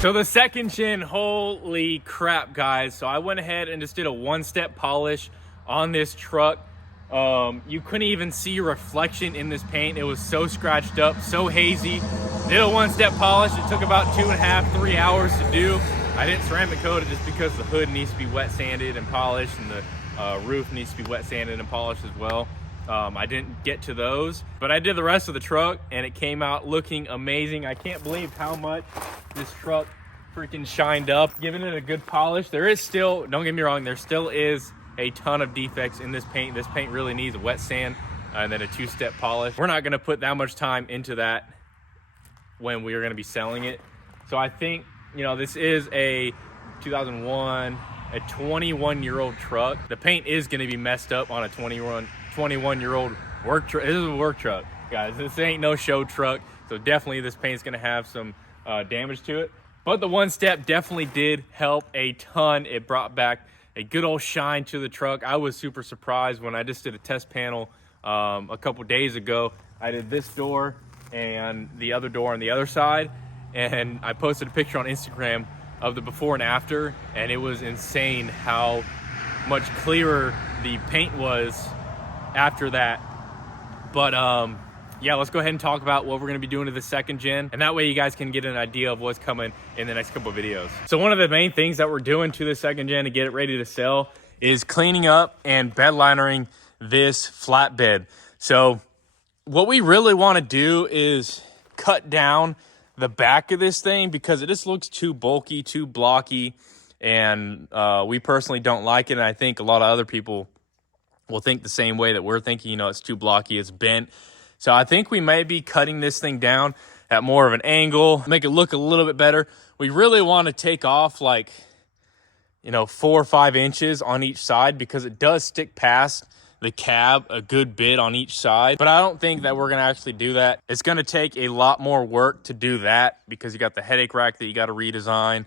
So the second gen, holy crap, guys. So I went ahead and just did a one-step polish on this truck. You couldn't even see a reflection in this paint. It was so scratched up, so hazy. Did a one-step polish. It took about 2.5, 3 hours to do. I didn't ceramic coat it just because the hood needs to be wet sanded and polished, and the roof needs to be wet sanded and polished as well. I didn't get to those, but I did the rest of the truck and it came out looking amazing. I can't believe how much this truck freaking shined up. Giving it a good polish. There is still, don't get me wrong, there still is a ton of defects in this paint. This paint really needs a wet sand and then a two-step polish. We're not gonna put that much time into that when we are gonna be selling it. So I think, you know, this is a 2001, a 21-year-old truck. The paint is gonna be messed up on a 21-year-old work truck. This is a work truck, guys. This ain't no show truck. So definitely this paint's gonna have some damage to it. But the one step definitely did help a ton. It brought back a good old shine to the truck. I was super surprised when I just did a test panel a couple days ago. I did this door and the other door on the other side, and I posted a picture on Instagram of the before and after, and it was insane how much clearer the paint was after that. But yeah, let's go ahead and talk about what we're gonna be doing to the second gen, and that way you guys can get an idea of what's coming in the next couple of videos. So one of the main things that we're doing to the second gen to get it ready to sell is cleaning up and bed linering this flatbed. So what we really wanna do is cut down the back of this thing because it just looks too bulky, too blocky, and we personally don't like it. And I think a lot of other people will think the same way that we're thinking. You know, it's too blocky, it's bent. So I think we may be cutting this thing down at more of an angle, make it look a little bit better. We really want to take off like, you know, 4 or 5 inches on each side because it does stick past the cab a good bit on each side. But I don't think that we're going to actually do that. It's going to take a lot more work to do that because you got the headache rack that you got to redesign,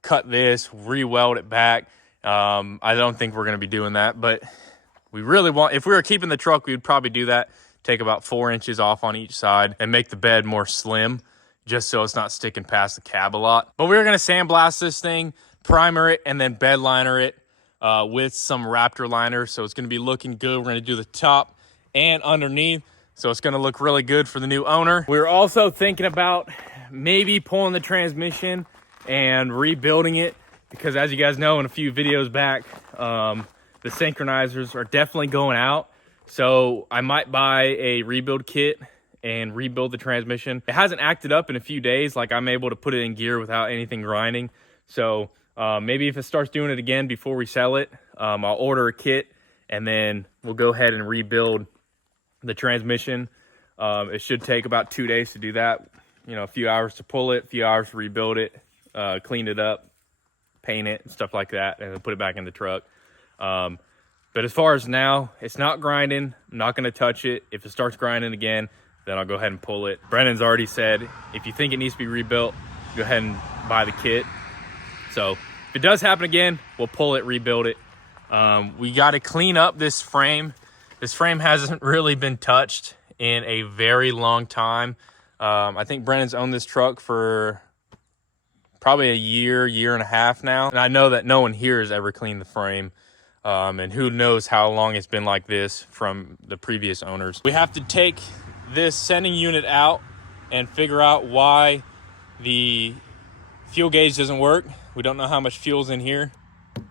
cut this, re-weld it back. I don't think we're going to be doing that, but we really want, if we were keeping the truck, we would probably do that. Take about 4 inches off on each side and make the bed more slim just so it's not sticking past the cab a lot. But we're going to sandblast this thing, primer it, and then bed liner it with some Raptor liner. So it's going to be looking good. We're going to do the top and underneath. So it's going to look really good for the new owner. We're also thinking about maybe pulling the transmission and rebuilding it because, as you guys know, in a few videos back, the synchronizers are definitely going out. So I might buy a rebuild kit and rebuild the transmission. It hasn't acted up in a few days. Like, I'm able to put it in gear without anything grinding. So maybe if it starts doing it again before we sell it, I'll order a kit and then we'll go ahead and rebuild the transmission. It should take about 2 days to do that. You know, a few hours to pull it, a few hours to rebuild it, clean it up, paint it, and stuff like that, and then put it back in the truck. But as far as now, it's not grinding. I'm not going to touch it. If it starts grinding again, then I'll go ahead and pull it. Brennan's already said, if you think it needs to be rebuilt, go ahead and buy the kit. So if it does happen again, we'll pull it, rebuild it. We got to clean up this frame. This frame hasn't really been touched in a very long time. I think Brennan's owned this truck for probably a year and a half now. And I know that no one here has ever cleaned the frame. And who knows how long it's been like this from the previous owners. We have to take this sending unit out and figure out why the fuel gauge doesn't work. We don't know how much fuel's in here.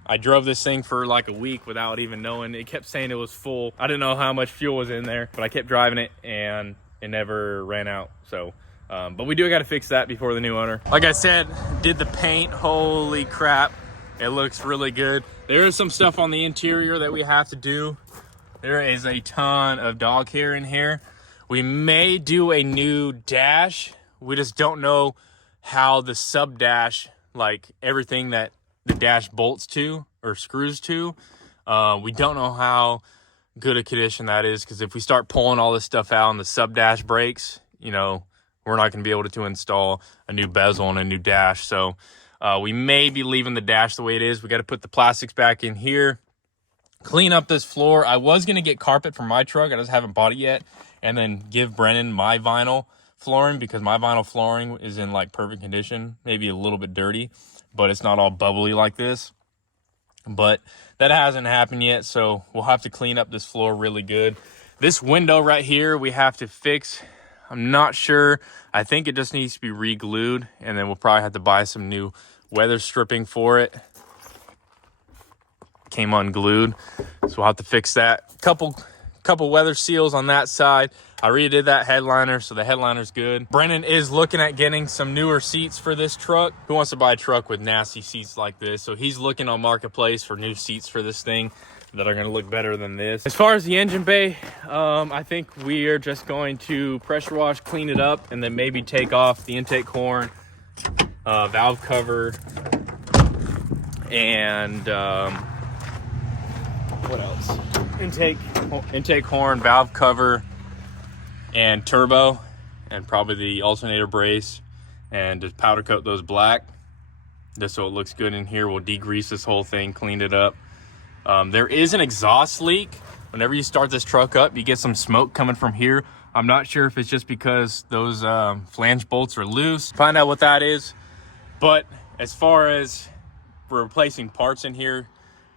I drove this thing for like a week without even knowing. It kept saying it was full. I didn't know how much fuel was in there, but I kept driving it and it never ran out. So, but we do got to fix that before the new owner. Like I said, did the paint. Holy crap. It looks really good. There is some stuff on the interior that we have to do. There is a ton of dog hair in here. We may do a new dash. We just don't know how the sub dash, like everything that the dash bolts to or screws to, we don't know how good a condition that is, because if we start pulling all this stuff out and the sub dash breaks, you know, we're not going to be able to install a new bezel and a new dash. So we may be leaving the dash the way it is. We got to put the plastics back in here, clean up this floor. I was going to get carpet for my truck. I just haven't bought it yet. And then give Brennan my vinyl flooring because my vinyl flooring is in like perfect condition, maybe a little bit dirty, but it's not all bubbly like this. But that hasn't happened yet, so we'll have to clean up this floor really good. This window right here we have to fix. I'm not sure. I think it just needs to be re-glued, and then we'll probably have to buy some new weather stripping for it. Came unglued, so we'll have to fix that. Couple weather seals on that side. I redid that headliner, so the headliner's good. Brennan is looking at getting some newer seats for this truck. Who wants to buy a truck with nasty seats like this? So he's looking on Marketplace for new seats for this thing that are going to look better than this. As far as the engine bay, I think we are just going to pressure wash, clean it up, and then maybe take off the intake horn, valve cover, and what else? Intake horn, valve cover, and turbo, and probably the alternator brace, and just powder coat those black just so it looks good in here. We'll degrease this whole thing, clean it up. There is an exhaust leak. Whenever you start this truck up, you get some smoke coming from here. I'm not sure if it's just because those flange bolts are loose. Find out what that is. But as far as replacing parts in here,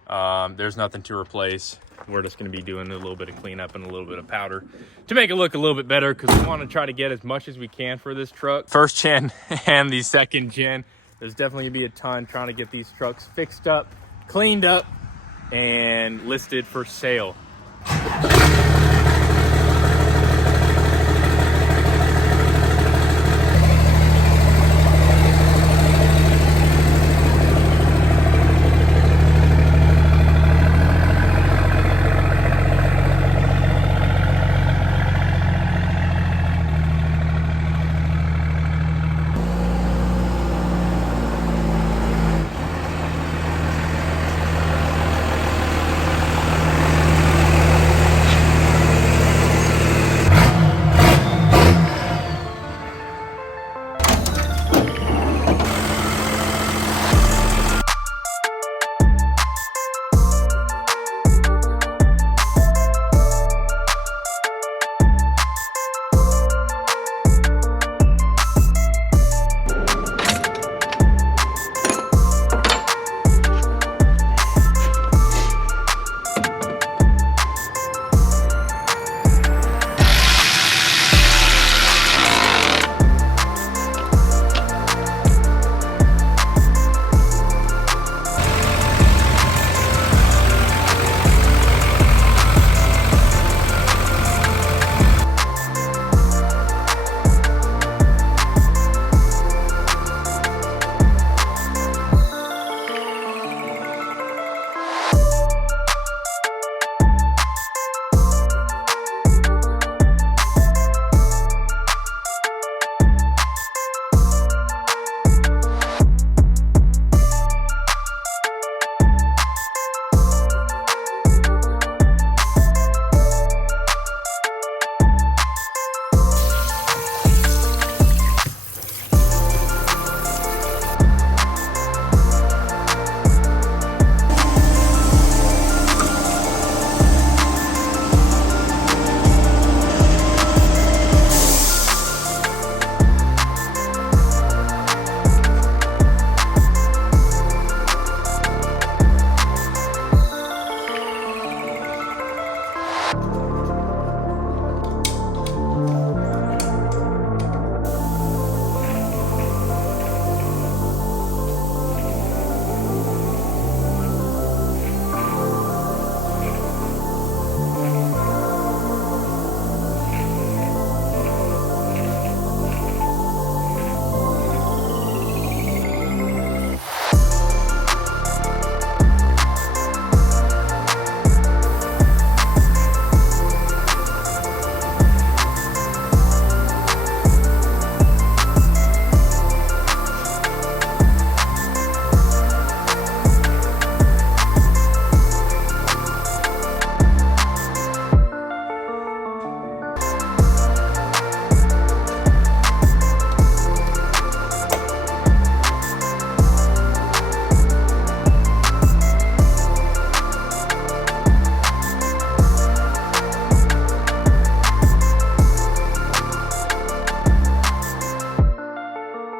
there's nothing to replace. We're just going to be doing a little bit of cleanup and a little bit of powder to make it look a little bit better, because we want to try to get as much as we can for this truck. First gen and the second gen, there's definitely going to be a ton trying to get these trucks fixed up, cleaned up, and listed for sale.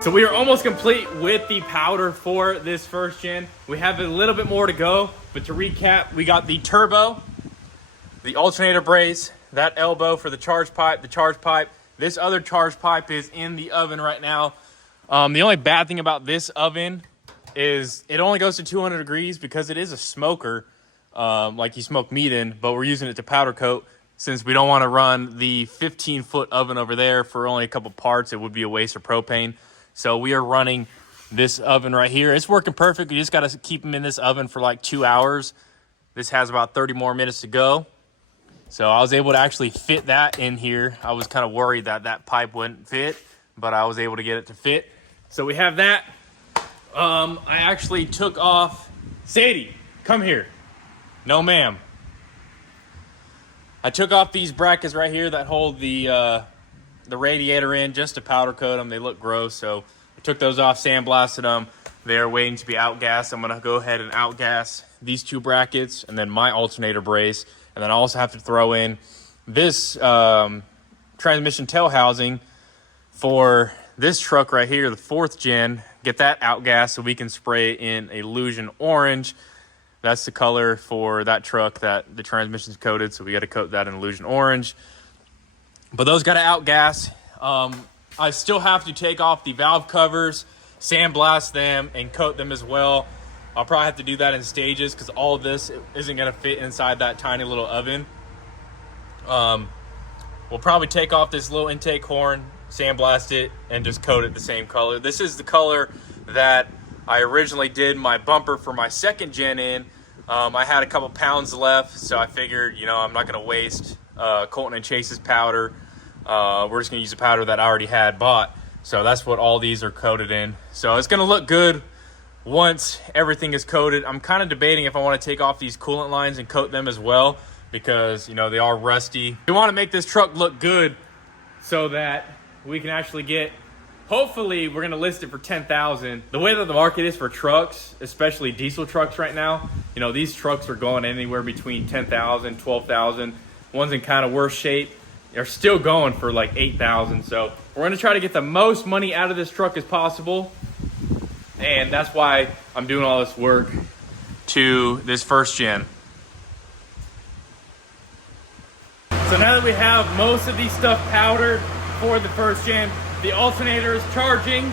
So we are almost complete with the powder for this first gen. We have a little bit more to go, but to recap, we got the turbo, the alternator brace, that elbow for the charge pipe, This other charge pipe is in the oven right now. The only bad thing about this oven is it only goes to 200 degrees because it is a smoker, like you smoke meat in, but we're using it to powder coat. Since we don't want to run the 15-foot oven over there for only a couple parts, it would be a waste of propane. So we are running this oven right here. It's working perfect. We just got to keep them in this oven for like 2 hours. This has about 30 more minutes to go. So I was able to actually fit that in here. I was kind of worried that that pipe wouldn't fit, but I was able to get it to fit. So we have that. I actually took off. Sadie, come here. No, ma'am. I took off these brackets right here that hold the radiator in just to powder coat them. They look gross, so I took those off, sandblasted them. They're waiting to be outgassed. I'm gonna go ahead and outgas these two brackets and then my alternator brace. And then I also have to throw in this transmission tail housing for this truck right here, the 4th gen. Get that outgassed so we can spray in Illusion Orange. That's the color for that truck that the transmission's coated, so we got to coat that in Illusion Orange. But those got to outgas. I still have to take off the valve covers, sandblast them, and coat them as well. I'll probably have to do that in stages because all of this isn't going to fit inside that tiny little oven. We'll probably take off this little intake horn, sandblast it, and just coat it the same color. This is the color that I originally did my bumper for my 2nd gen in. I had a couple pounds left, so I figured, you know, I'm not going to waste Colton and Chase's powder. We're just going to use the powder that I already had bought. So that's what all these are coated in. So it's going to look good once everything is coated. I'm kind of debating if I want to take off these coolant lines and coat them as well because, you know, they are rusty. We want to make this truck look good so that we can actually get, hopefully we're going to list it for $10,000. The way that the market is for trucks, especially diesel trucks right now, you know, these trucks are going anywhere between $10,000, $12,000. Ones in kind of worse shape are still going for like $8,000. So we're going to try to get the most money out of this truck as possible. And that's why I'm doing all this work to this 1st gen. So now that we have most of these stuff powdered for the 1st gen, the alternator is charging.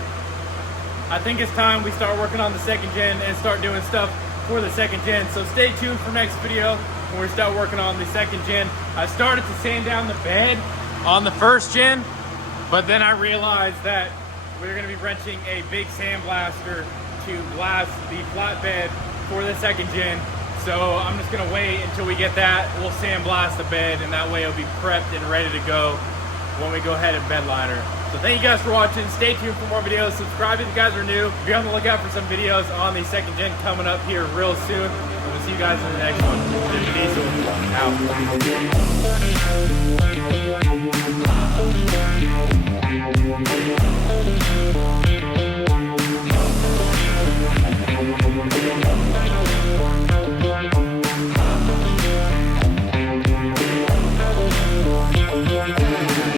I think it's time we start working on the 2nd gen and start doing stuff for the 2nd gen. So stay tuned for next video when we start working on the 2nd gen. I started to sand down the bed on the 1st gen, but then I realized that we're going to be renting a big sandblaster to blast the flatbed for the 2nd gen. So I'm just going to wait until we get that. We'll sandblast the bed, and that way it'll be prepped and ready to go when we go ahead and bed liner. So thank you guys for watching. Stay tuned for more videos. Subscribe if you guys are new. Be on the lookout for some videos on the 2nd gen coming up here real soon. And we'll see you guys in the next one. Dippin Diesel out.